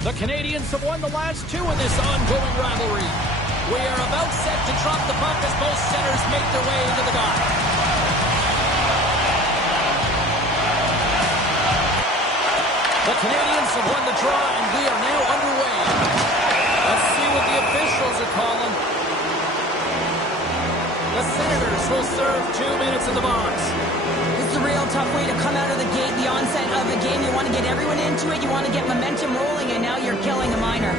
The Canadians have won the last two in this ongoing rivalry. We are about set to drop the puck as both centers make their way into the dock. The Canadians have won the draw, and we are now underway. Let's see what the officials are calling. The Senators will serve 2 minutes in the box. It's a real tough way to come out of the gate, the onset of the game. You want to get everyone into it, you want to get momentum rolling, and now you're killing a minor.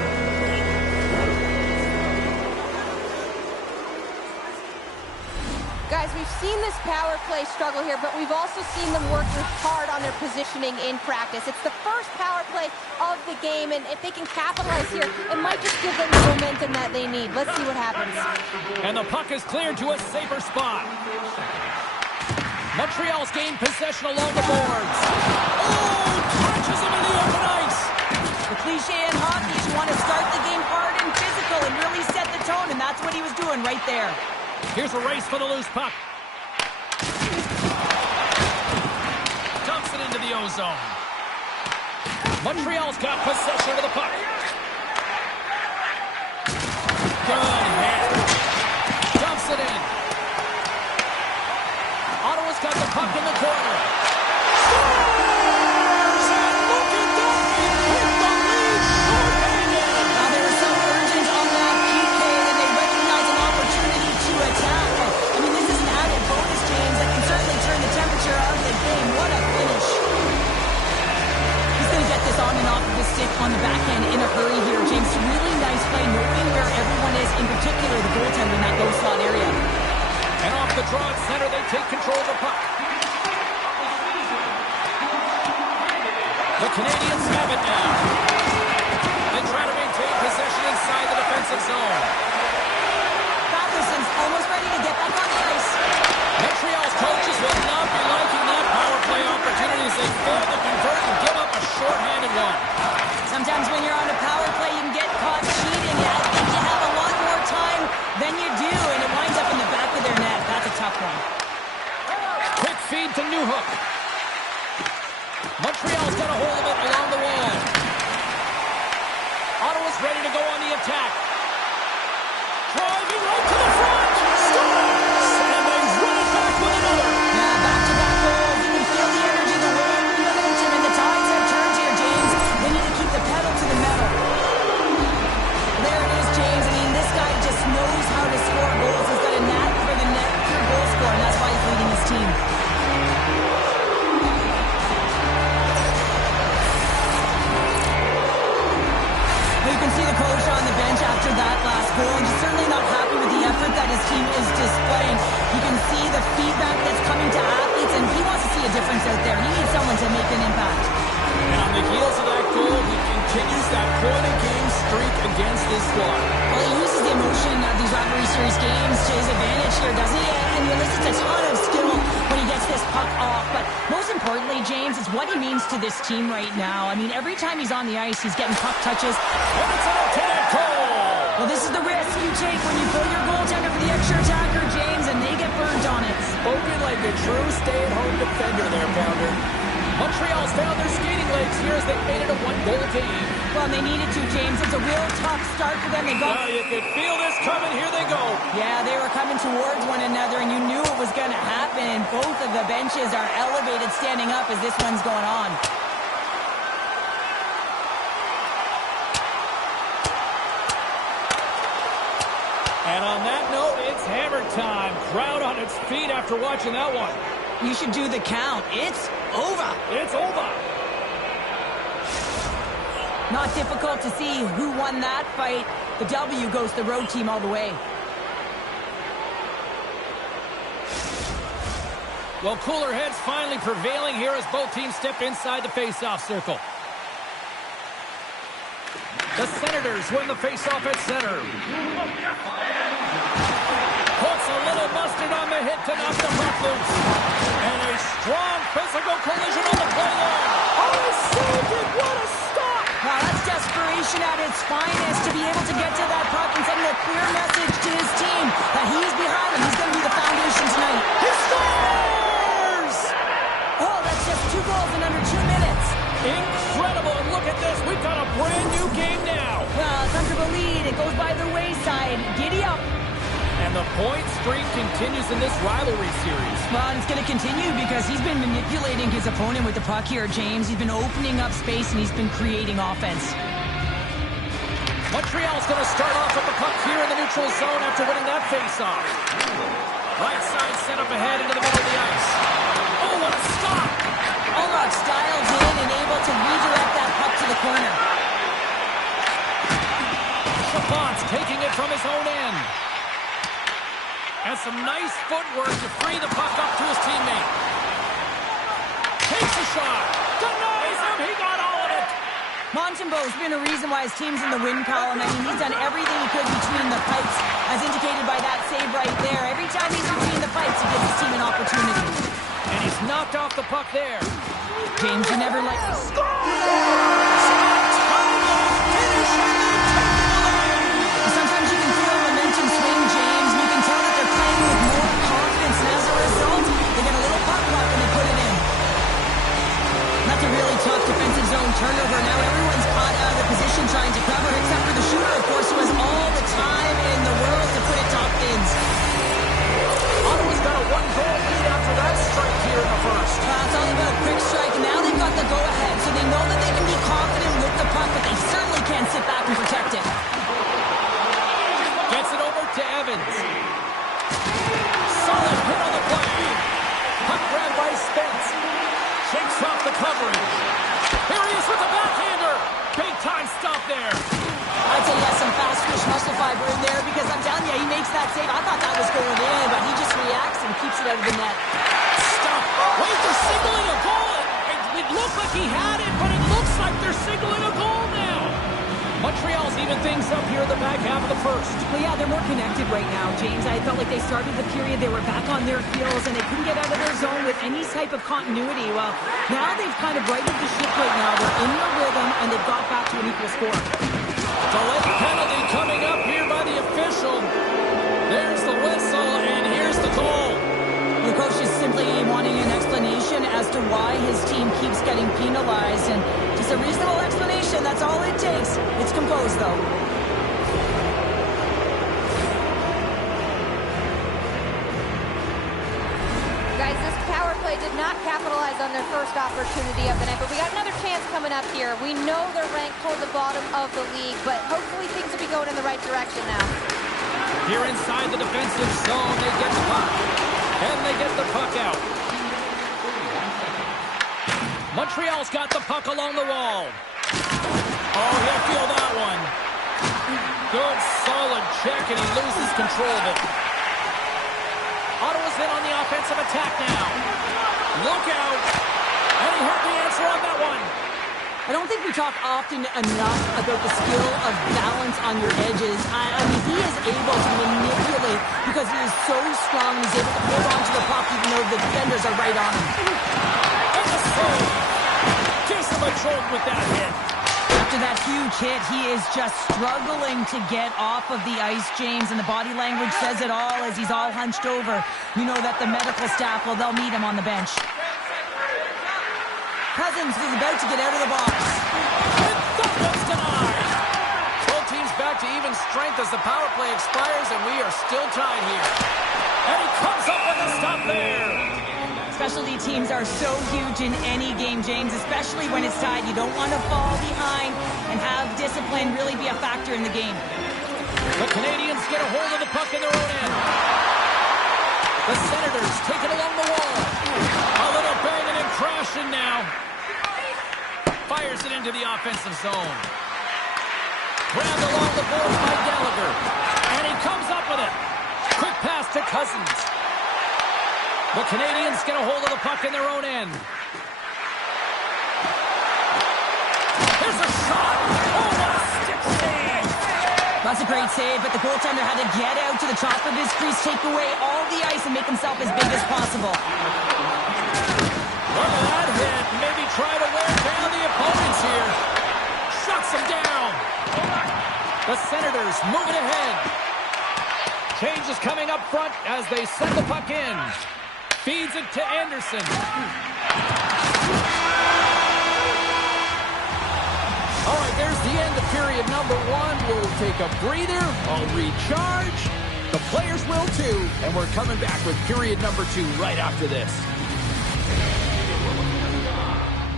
Guys, we've seen this power play struggle here, but we've also seen them work hard on their positioning in practice. It's the first power play of the game, and if they can capitalize here, it might just give them the momentum that they need. Let's see what happens. And the puck is cleared to a safer spot. Montreal's gained possession along the boards. Oh, catches him in the open ice. The cliche in hockey is you want to start the game hard and physical and really set the tone, and that's what he was doing right there. Here's a race for the loose puck. Dumps it into the O-zone. Montreal's got possession of the puck. Good hit. Dumps it in. Ottawa's got the puck in the corner. Scores! And look at that! He put the lead short-handed. Now they were so urgent on that PK, and they recognize an opportunity to attack. I mean, this is an added bonus, James, that can certainly turn the temperature of the game. What a finish. He's going to get this on and off of his stick on the backhand in a hurry here, James. Really nice play, knowing where everyone is, in particular the goaltender in that low slot area. And off the draw at center, they take control of the puck. The Canadians have it now. They try to maintain possession inside the defensive zone. Patterson's almost ready to get back on the ice. Montreal's coaches will not be liking that power play opportunity as they fail to convert and give up a short-handed one. Sometimes when you're on a power play, you can get caught cheating. I think you have a lot more time than you do, and it winds up in the back of their net. That's a tough one. Quick feed to Newhook. Montreal's got a hold of it along the wall. Ottawa's ready to go on the attack. Driving right to the front. Scores! And they run it back with another. Yeah, back-to-back goals. You can feel the energy, the wind, the momentum, and the tides have turned here, James. They need to keep the pedal to the metal. There it is, James. I mean, this guy just knows how to score goals. He's got a knack for the net pure goal scorer, and that's why he's leading his team. You can see the coach on the bench after that last goal, and he's certainly not happy with the effort that his team is displaying. You can see the feedback that's coming to athletes, and he wants to see a difference out there. He needs someone to make an impact. And on the heels of that goal, he continues that point-a-game streak against this squad. Well, he uses the emotion of these rivalry series games to his advantage here, doesn't he? And he elicits a ton of skill when he gets this puck off. But most importantly, James, is what he means to this team right now. I mean, every time he's on the ice, he's getting puck touches. And it's an alternate goal! Well, this is the risk you take when you pull your goaltender for the extra attacker, James, and they get burned on it. Spoken like a true stay-at-home defender there, Pounder. Montreal's found their skating legs here as they made it a one-goal game. Well, they needed to, James. It's a real tough start for them. They got... Well, you could feel this coming. Here they go. Yeah, they were coming towards one another, and you knew it was going to happen. And both of the benches are elevated, standing up as this one's going on. And on that note, it's hammer time. Crowd on its feet after watching that one. You should do the count. It's over. It's over. Not difficult to see who won that fight. The W goes the road team all the way. Well, cooler heads finally prevailing here as both teams step inside the face-off circle. The Senators win the face-off at center. Puts a little mustard on the hit to knock the puck loose. And a strong physical collision on the play line. Oh, saved it! What a stop! Now that's desperation at its finest to be able to get to that puck and send a clear message to his team that he's behind him. He's going to be the foundation tonight. He scores! Oh, that's just 2 goals in under 2 minutes. Incredible. And look at this. We've got a brand new game now. Well, a comfortable lead. It goes by the wayside. Giddy up. And the point streak continues in this rivalry series. Well, and it's going to continue because he's been manipulating his opponent with the puck here, James. He's been opening up space, and he's been creating offense. Montreal's going to start off with the puck here in the neutral zone after winning that faceoff. Right side set up ahead into the middle of the ice. Oh, what a stop! Allrock's dialed in and able to redirect that puck to the corner. Chabot's taking it from his own end. And some nice footwork to free the puck up to his teammate. Takes a shot. Denies him. He got all of it. Montembeau's been a reason why his team's in the win column. I mean, he's done everything he could between the pipes, as indicated by that save right there. Every time he's between the pipes, he gives his team an opportunity. And he's knocked off the puck there. James, you never let me score. Sometimes you can feel momentum swing, James, and you can tell that they're playing with more confidence, and as a result, they get a little puck luck and they put it in. That's a really tough defensive zone turnover. Now everyone's caught out of their position trying to cover, except for the shooter, of course, who has all the time in the world to put it top bins. Ottawa's got a one-goal lead after that strike here in the first. It's all about a quick strike, and now they've got the go-ahead, so they know that they can be confident with the puck, but they certainly can't sit back and protect it. Gets it over to Evans. Solid hit on the play. Puck grabbed by Spence. Shakes off the coverage. Here he is with the backhander. Big time stop there. I'd say he has some fast twitch muscle fiber in there because I'm telling you, he makes that save. I thought that was going in, but he just reacts and keeps it out of the net. Stop. Wait, they're signaling a goal. It looked like he had it, but it looks like they're signaling a goal now. Montreal's even things up here in the back half of the first. Well, yeah, they're more connected right now, James. I felt like they started the period, they were back on their heels, and they couldn't get out of their zone with any type of continuity. Well, now they've kind of righted the ship right now. They're in the rhythm, and they've got back to an equal score. Delayed penalty coming up here by the official. There's the whistle, and here's the goal. The coach is simply wanting an explanation as to why his team keeps getting penalized, and just a reasonable explanation, that's all it takes. It's composed, though. Guys, this power play did not capitalize on their first opportunity of the night, but we got another chance coming up here. We know they're ranked toward the bottom of the league, but hopefully things will be going in the right direction now. Here inside the defensive zone, they get the puck. And they get the puck out. Montreal's got the puck along the wall. Oh, he'll feel that one. Good, solid check, and he loses control of it. Ottawa's in on the offensive attack now. Look out. And he heard the answer on that one. I don't think we talk often enough about the skill of balance on your edges. I mean, he is able to manipulate because he is so strong. He's able to hold on to the puck even though the defenders are right on him. And the save. Gives him a jolt with that hit. After that huge hit, he is just struggling to get off of the ice, James, and the body language says it all as he's all hunched over. You know that the medical staff, well, they'll meet him on the bench. Cousins is about to get out of the box. And that one's denied. Both teams back to even strength as the power play expires, and we are still tied here. And he comes up with a stop there. Specialty teams are so huge in any game, James, especially when it's tied. You don't want to fall behind and have discipline really be a factor in the game. The Canadians get a hold of the puck in their own end. The Senators take it along the wall. A little banging and crashing now. Fires it into the offensive zone. Grabbed along the boards by Gallagher. And he comes up with it. Quick pass to Cousins. The Canadians get a hold of the puck in their own end. Here's a shot. Oh, what a stick save. That's a great save, but the goaltender had to get out to the top of his crease, take away all the ice, and make himself as big as possible. Look at that hit. Maybe try to wear down the opponents here. Shuts them down. The Senators moving ahead. Change is coming up front as they send the puck in. Feeds it to Anderson. All right, there's the take a breather, I'll recharge. The players will too, and we're coming back with period number 2 right after this.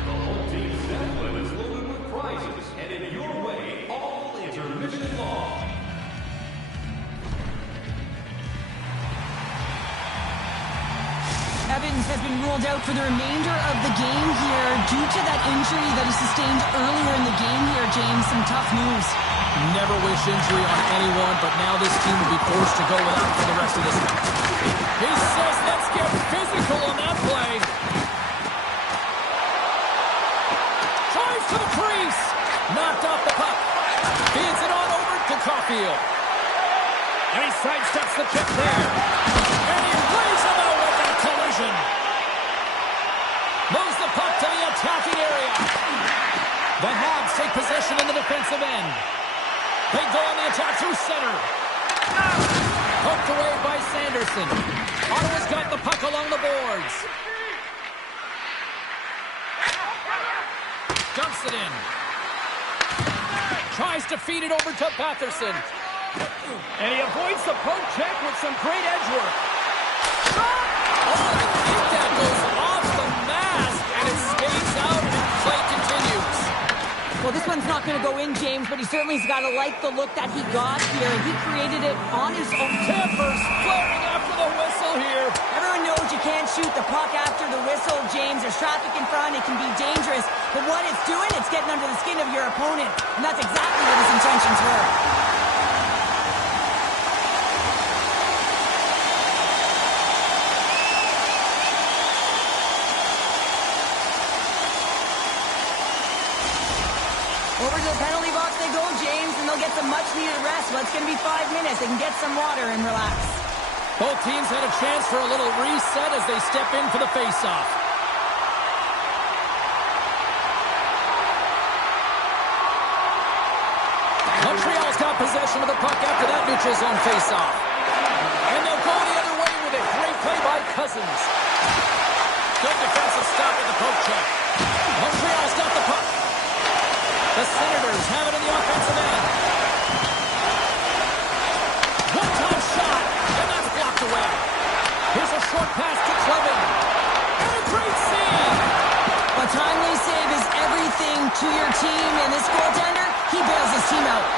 The whole team set limits loaded with prizes, headed your way all intermission long. Evans has been ruled out for the remainder of the game here due to that injury that he sustained earlier in the game here, James. Some tough news. Never wish injury on anyone, but now this team will be forced to go without for the rest of this match. He says, let's get physical on that play. Drives to the crease. Knocked off the puck. Feeds it on over to Caulfield. And he sidesteps the chip there. And he plays him out with that collision. Moves the puck to the attacking area. The Habs take possession in the defensive end. They go on the attack through center. Poked away by Sanderson. Ottawa's got the puck along the boards. Dumps it in. Tries to feed it over to Patterson. And he avoids the poke check with some great edge work. Oh, I think that goes off the mask, and it skates out, and play continues. Well, this one's not going to go in, James, but he certainly has got to like the look that he got here. He created it on his own. Timbers flaring after the whistle here. Everyone knows you can't shoot the puck after the whistle, James. There's traffic in front. It can be dangerous. But what it's doing, it's getting under the skin of your opponent. And that's exactly what his intentions were. Over to the penalty box they go, James, and they'll get some much-needed rest. Well, it's going to be 5 minutes. They can get some water and relax. Both teams had a chance for a little reset as they step in for the face-off. Montreal's got possession of the puck after that neutral zone face-off. And they'll go the other way with it. Great play by Cousins. Good defensive stop at the poke check. Montreal's got the puck. The Senators have it in the offensive end. One-time shot, and that's blocked away. Here's a short pass to Clevin. And a great save. A timely save is everything to your team, and this goaltender, he bails his team out.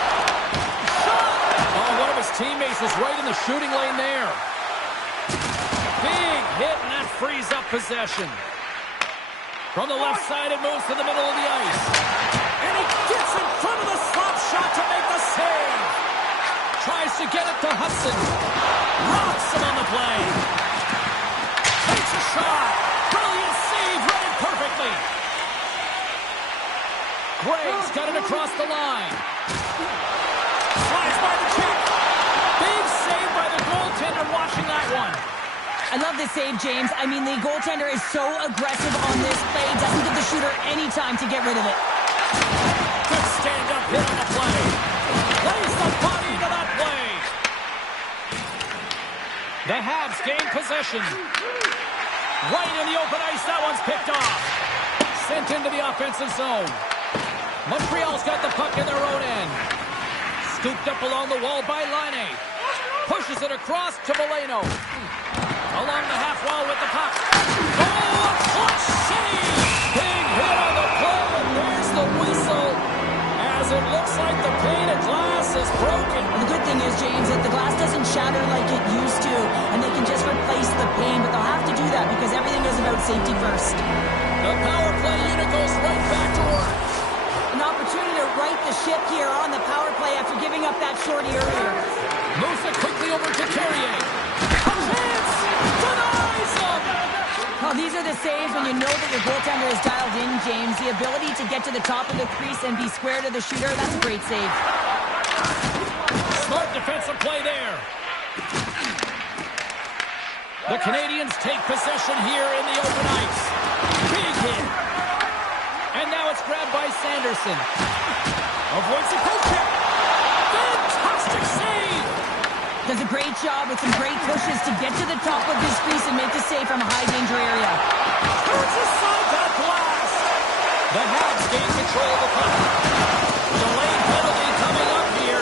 Shot! Oh, one of his teammates was right in the shooting lane there. Big hit, and that frees up possession. From the left side, it moves to the middle of the ice. And he gets in front of the slap shot to make the save. Tries to get it to Hudson. Rocks him on the play. Takes a shot. Brilliant save, read it perfectly. Greg's got it across the line. Slides by the check. Big save by the goaltender, watching that one. I love this save, James. I mean, the goaltender is so aggressive on this play. Doesn't give the shooter any time to get rid of it. Good stand-up hit on the play. Lays the body into that play. The Habs gain possession. Right in the open ice, that one's picked off. Sent into the offensive zone. Montreal's got the puck in their own end. Scooped up along the wall by Laine. Pushes it across to Veleno. Along the half wall with the puck. Oh, a clutch save! Big hit on the play, and there's the whistle. As it looks like the pane of glass is broken. And the good thing is, James, that the glass doesn't shatter like it used to, and they can just replace the pane, but they'll have to do that because everything is about safety first. The power play unit goes right back to work. An opportunity to right the ship here on the power play after giving up that shorty earlier. Moves it quickly over to Carrier. A chance! Denies him! Well, these are the saves when you know that your goaltender is dialed in, James. The ability to get to the top of the crease and be square to the shooter, that's a great save. Smart defensive play there. The Canadians take possession here in the open ice. Big hit. And now it's grabbed by Sanderson. Avoids the poke check. Fantastic save. Does a great job with some great pushes to get to the top of his crease and make the save from a high-danger area. Turns aside that blast. The Habs gain control of the puck. Delayed penalty coming up here.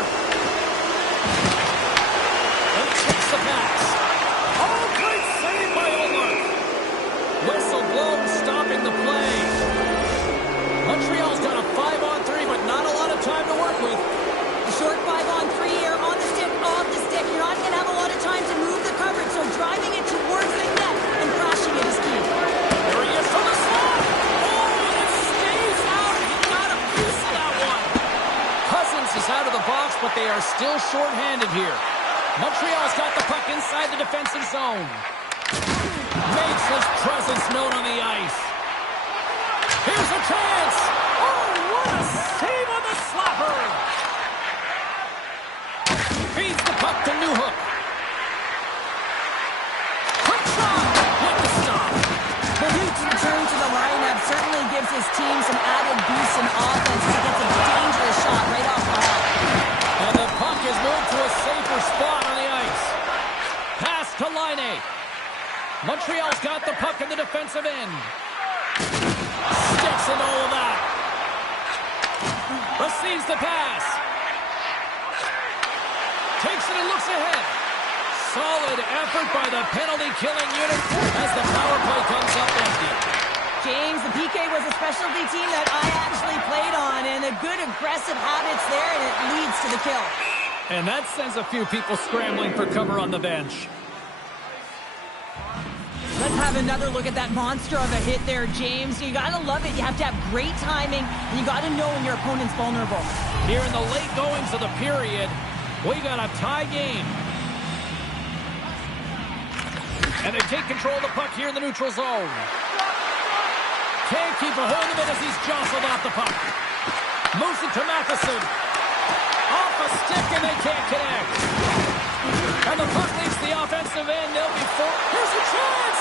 PK are still short-handed here. Montreal's got the puck inside the defensive zone. Makes his presence known on the ice. Here's a chance. Oh, what a save on the slapper. Feeds the puck to Newhook. Quick shot with the stop. The Heat's return to the lineup certainly gives his team some added boost in offense as he gets a dangerous shot right off the hop. And the puck is moved to a safer spot on the ice. Pass to Laine. Montreal's got the puck in the defensive end. Sticks in all of that. Receives the pass. Takes it and looks ahead. Solid effort by the penalty-killing unit as the power play comes up empty. James, the PK was a specialty team that I actually played on, and a good aggressive habits there, and it leads to the kill. And that sends a few people scrambling for cover on the bench. Let's have another look at that monster of a hit there, James. You gotta love it. You have to have great timing, and you gotta know when your opponent's vulnerable. Here in the late goings of the period, we got a tie game. And they take control of the puck here in the neutral zone. Can't keep a hold of it as he's jostled off the puck. Moves it to Matheson. Off a stick and they can't connect. And the puck leaves the offensive end. They'll be four. Here's a chance.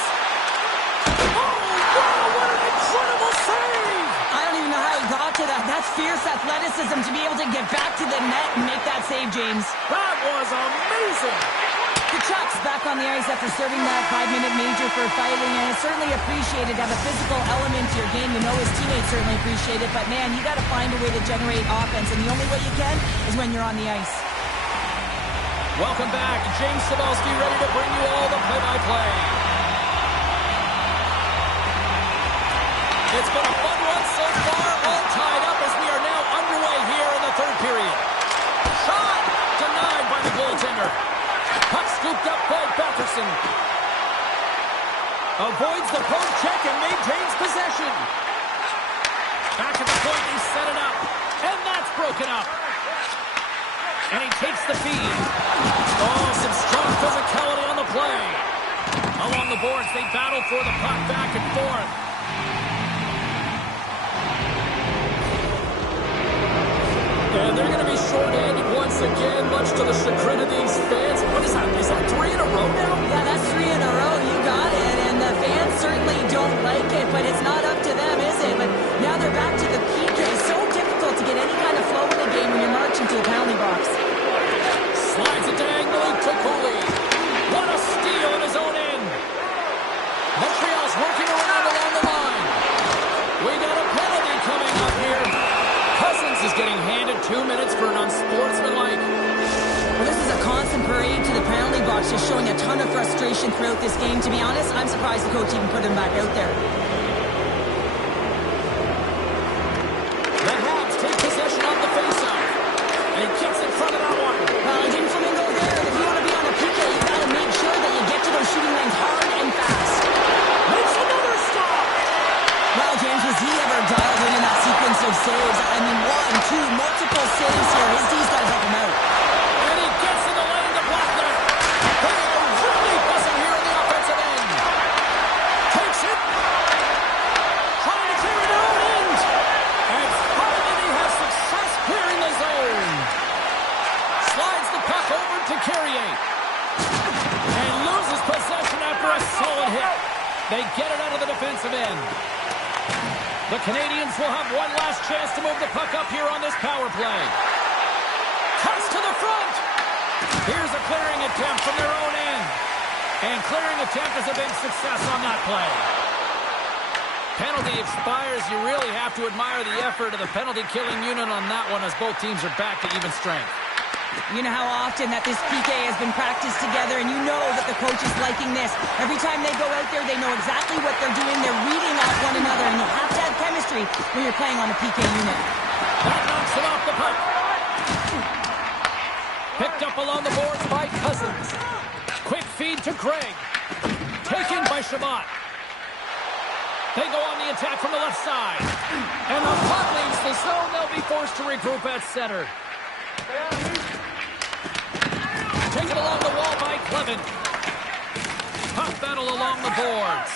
Oh, wow, what an incredible save. I don't even know how he got to that. That's fierce athleticism to be able to get back to the net and make that save, James. That was amazing. The Chucks back on the ice after serving that 5-minute major for fighting, and it's certainly appreciated to have a physical element to your game. You know his teammates certainly appreciate it, but man, you got to find a way to generate offense, and the only way you can is when you're on the ice. Welcome back. James Cybulski ready to bring you all the play-by-play. It's been a fun one so far, all tied up as we are now underway here in the third period. Shot denied by the goaltender. Puck scooped up by Batherson. Avoids the poke check and maintains possession. Back at the point, he set it up. And that's broken up. And he takes the feed. Oh, some strong physicality on the play. Along the boards, they battle for the puck back and forth. And they're going to be short-handed once again, much to the chagrin of these fans. What is that? Is that 3 in a row now? Yeah, that's 3 in a row. You got it. And the fans certainly don't like it, but it's not up to them, is it? But now they're back to the PK. So difficult to get any kind of flow in the game when you're marching to a penalty box. Slides it diagonally to Cooley. What a steal in his own end. Montreal's working around along the line. We got a penalty coming up here. Cousins is getting handed 2 minutes for an unsportsmanlike. Well, this is a constant parade to the penalty box, just showing a ton of frustration throughout this game. To be honest, I'm surprised the coach even put him back out there. The Habs take possession of the faceoff. And he kicks in front of that one. Well, he didn't flamingo there. If you want to be on a PK, you got to make sure that you get to those shooting lanes hard and fast. Makes another stop. Well, James, was he ever dialed in that sequence of saves? I mean, 1, 2, multiple saves here. His D's got to help him out. And he gets in the lane to block that. They are really buzzing here in the offensive end. Takes it. Trying to clear it out end. And finally he has success clearing the zone. Slides the puck over to Carrier. And loses possession after a solid hit. They get it out of the defensive end. The Canadians will have one last chance to move the puck up here on this power play. Cuts to the front. Here's a clearing attempt from their own end. And clearing attempt is a big success on that play. Penalty expires. You really have to admire the effort of the penalty-killing unit on that one as both teams are back to even strength. You know how often that this PK has been practiced together, and you know that the coach is liking this. Every time they go out there, they know exactly what they're doing. They're reading off one another, and you have to have chemistry when you're playing on a PK unit. That knocks it off the puck. Picked up along the boards by Cousins. Quick feed to Craig. Taken by Shabbat. They go on the attack from the left side. And the puck leaves the zone. They'll be forced to regroup at center. Taken along the wall by Clevin. Puck battle along the boards.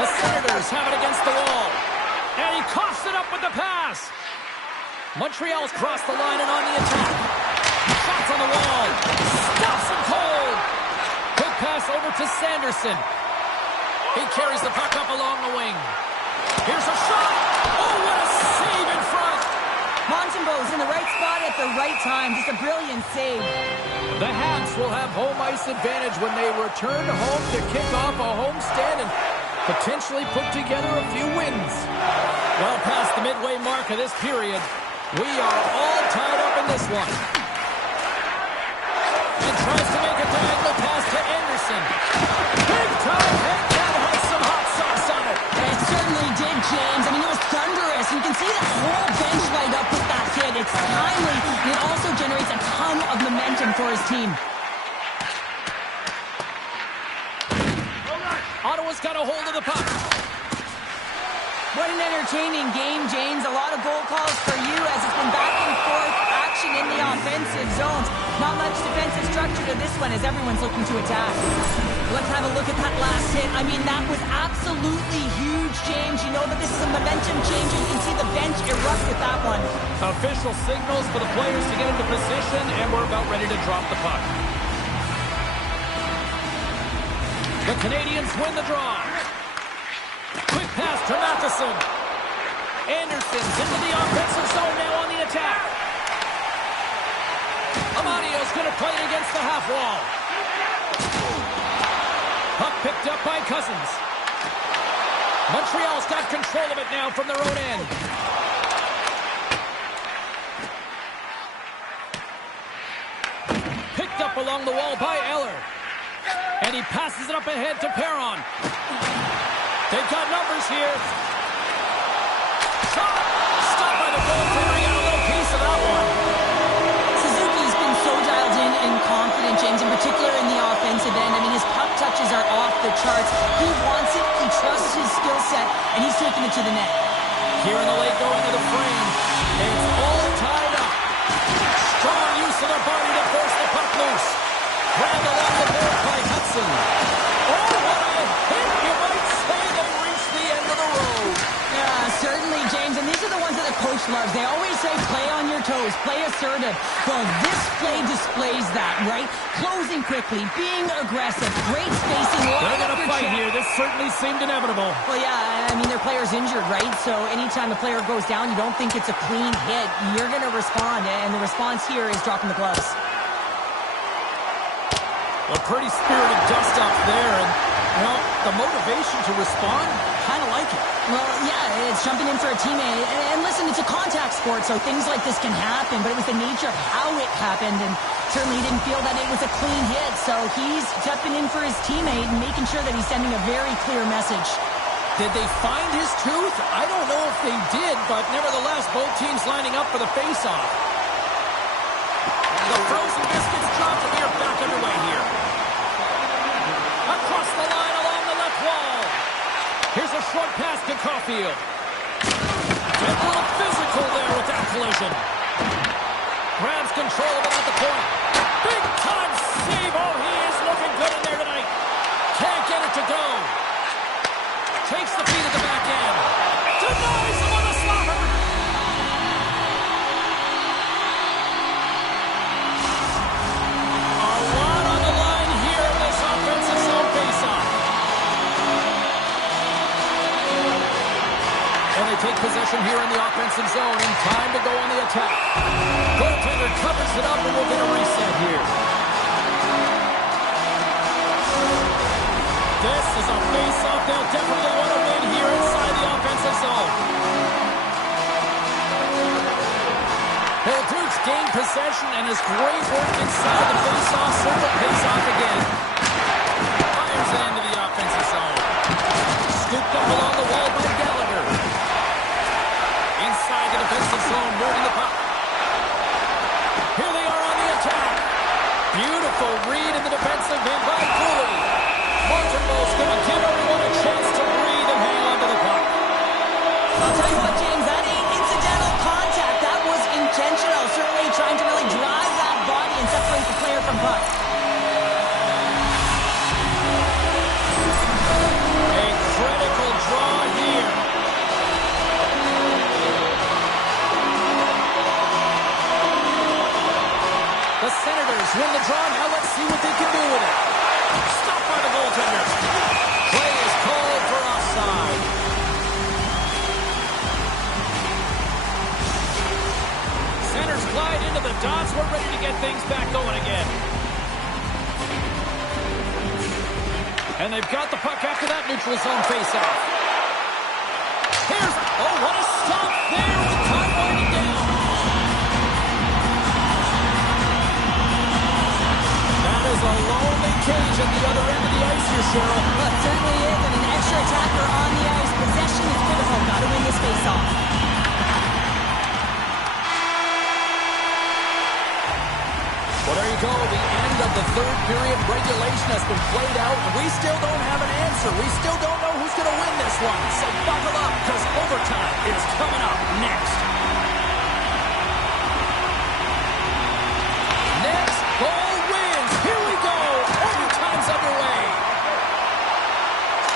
The Senators have it against the wall. And he coughs it up with the pass. Montreal's crossed the line and on the attack. Shots on the wall. Stops him cold. Quick pass over to Sanderson. He carries the puck up along the wing. Here's a shot. Oh, what a save in front. Montembeau's in the right spot at the right time. Just a brilliant save. The Habs will have home ice advantage when they return home to kick off a homestand and potentially put together a few wins. Well past the midway mark of this period, we are all tied up in this one. And tries to make a diagonal pass to Anderson. Big time head that had some hot sauce on it. It certainly did, James. I mean, it was thunderous. You can see the whole bench light up with that hit. It's timely, and it also generates a ton of momentum for his team. Ottawa's got a hold of the puck. What an entertaining game, James. A lot of goal calls for you as it's been back and forth action in the offensive zones. Not much defensive structure to this one as everyone's looking to attack. Let's have a look at that last hit. I mean, that was absolutely huge, James. You know that this is a momentum change, and you can see the bench erupt with that one. Official signals for the players to get into position, and we're about ready to drop the puck. The Canadians win the draw. Quick pass to Matheson. Anderson's into the offensive zone now on the attack. Amadio's going to play it against the half wall. Puck picked up by Cousins. Montreal's got control of it now from their own end. Picked up along the wall by Eller. And he passes it up ahead to Perron. They've got numbers here. Shot! Stopped by the goaltender. He got a little piece of that one. Suzuki's been so dialed in and confident, James, in particular in the offensive end. I mean, his puck touches are off the charts. He wants it, he trusts his skill set, and he's taking it to the net. Here in the late going to the frame. It's all tied up. Strong use of their body to force the puck loose. Grabbed along the board by Hudson. Oh, what a hit! You might say they reached the end of the road. Yeah, certainly, James. And these are the ones that the coach loves. They always say, play on your toes, play assertive. Well, this play displays that, right? Closing quickly, being aggressive, great spacing. They're going to fight here. This certainly seemed inevitable. Well, yeah, I mean, their player's injured, right? So anytime a player goes down, you don't think it's a clean hit. You're going to respond, and the response here is dropping the gloves. A pretty spirited dust-up there, and, well, the motivation to respond, kind of like it. Well, yeah, it's jumping in for a teammate. And listen, it's a contact sport, so things like this can happen, but it was the nature of how it happened, and certainly he didn't feel that it was a clean hit, so he's stepping in for his teammate and making sure that he's sending a very clear message. Did they find his tooth? I don't know if they did, but nevertheless, both teams lining up for the face-off. The frozen biscuits dropped, and we are back underway here. Across the line along the left wall. Here's a short pass to Caulfield. Get a little physical there with that collision. Grabs control of it at the point. Big time save. Oh, he is looking good in there tonight. Can't get it to go. Takes the feed at the back end. Denies him on the slapper. A lot on the line here in this offensive zone faceoff. And they take possession here in the offensive zone, and time to go on the attack. Goaltender covers it up, and we'll get a reset here. This is a face-off they'll definitely want to win here inside the offensive zone. Duke's gained possession, and his great work inside the face-off circle pays off again. Fires it into the offensive zone. Scooped up along the wall by Gallagher. Inside the defensive zone, moving the puck. Here they are on the attack. Beautiful read in the defensive end by Cooley. Montembeau's going to give everyone a chance to breathe and hang on to the puck. I'll tell you what, James, that ain't incidental contact. That was intentional. Certainly we're ready to get things back going again. And they've got the puck after that neutral zone faceoff. Here's, oh, what a stop there with time winding down. That is a lonely cage at the other end of the ice here, Cheryl. Well, it certainly is, and an extra attacker on the ice. Possession is critical. Got to win this faceoff. Well, there you go. The end of the third period. Regulation has been played out, and we still don't have an answer. We still don't know who's going to win this one. So buckle up, because overtime is coming up next. Next goal wins. Here we go. Overtime's underway.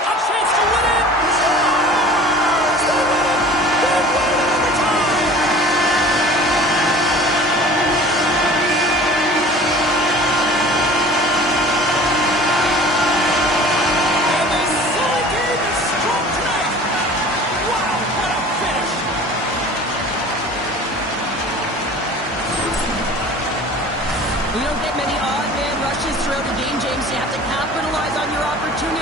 A chance to win it. Scores! They win it. They win it in overtime. And the silly game is strong tonight. Wow, what a finish. You don't get many odd man rushes throughout a game, James. You have to capitalize on your opportunity.